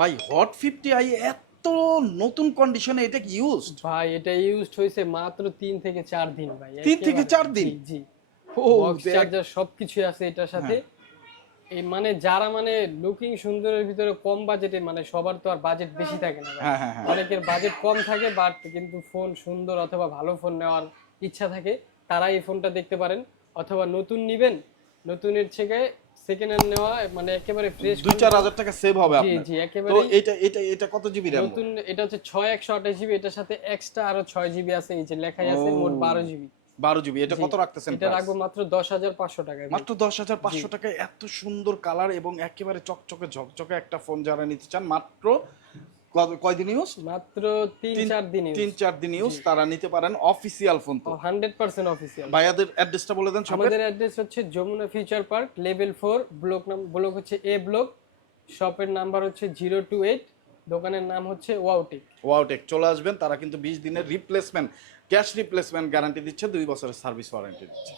ভাই hot 50i এত নতুন কন্ডিশনে এটা কি ইউজড? ভাই এটা ইউজড হয়েছে মাত্র 3 থেকে 4 দিন ভাই। 3 থেকে 4 দিন? জি জি। ও বক্স চার্জার সবকিছুই আছে এটার সাথে। এই মানে যারা মানে লুকিং সুন্দরের ভিতরে কম বাজেটে, মানে সবার তো আর বাজেট বেশি থাকে না ভাই। হ্যাঁ হ্যাঁ হ্যাঁ। অনেকের বাজেট কম থাকে বাট কিন্তু ফোন সুন্দর অথবা ভালো ফোন নেওয়ার ইচ্ছা থাকে, তারা এই ফোনটা দেখতে পারেন। অথবা নতুন নিবেন, নতুনের থেকে সেকেন্ড হ্যান্ড নেওয়া মানে একেবারে ফ্রেশ 2-4 হাজার টাকা সেভ হবে জি আপনার। জি তো একেবারে এটা কত জিবি র‍্যাম? নতুন। এটা হচ্ছে 6 128 জিবি, এটার সাথে এক্সট্রা আরো 6 জিবি আছে, এই যে লেখাই আছে মোট 12 জিবি। 12 জিবি। এটা কত রাখতেছেন এটা প্রাইস? রাখবো মাত্র 10,500 টাকায় ভাই। মাত্র 10,500 টাকায় এত সুন্দর কালার এবং একেবারে চকচকে ঝকঝকে একটা ফোন যারা নিতে চান, মাত্র কয়দিন ইউজ? মাত্র 3-4 দিন ইউজ। 3-4 দিন ইউজ, তারা নিতে পারেন অফিসিয়াল ফোন। তো 100% অফিসিয়াল। ভাইয়াদের অ্যাড্রেসটা বলে দেন সবাই। আমাদের অ্যাড্রেস হচ্ছে Jamuna future park level 4, block হচ্ছে এ ব্লক, শপের নাম্বার হচ্ছে 028, দোকানের নাম হচ্ছে ওয়াওটেক। ওয়াওটেক চলে আসবেন, তারা কিন্তু 20 দিনের রিপ্লেসমেন্ট, ক্যাশ রিপ্লেসমেন্ট গ্যারান্টি দিচ্ছে, 2 বছরের সার্ভিস ওয়ারেন্টি দিচ্ছে।